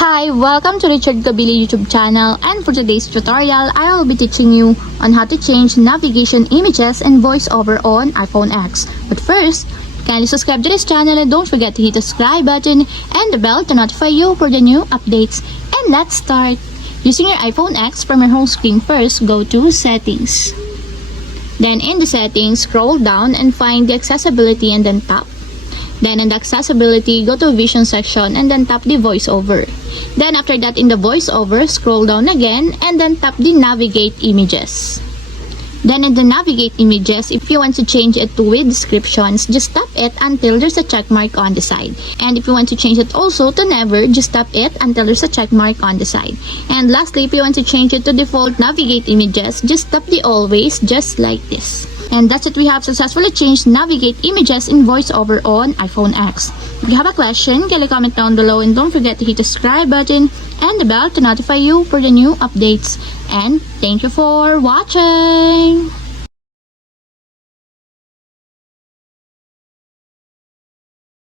Hi, welcome to Richard Kabili YouTube channel, and for today's tutorial, I will be teaching you on how to change navigation images and voiceover on iPhone X. But first, kindly subscribe to this channel and don't forget to hit the subscribe button and the bell to notify you for the new updates. And let's start. Using your iPhone X, from your home screen first, go to Settings. Then in the settings, scroll down and find the accessibility and then tap. Then in the accessibility, go to vision section and then tap the voiceover. Then after that, in the voiceover, scroll down again and then tap the navigate images. Then in the navigate images, if you want to change it to with descriptions, just tap it until there's a check mark on the side. And if you want to change it also to never, just tap it until there's a check mark on the side. And lastly, if you want to change it to default navigate images, just tap the always, just like this. And that's it, we have successfully changed navigate images in voiceover on iPhone X. If you have a question, kindly comment down below and don't forget to hit the subscribe button and the bell to notify you for the new updates. And thank you for watching!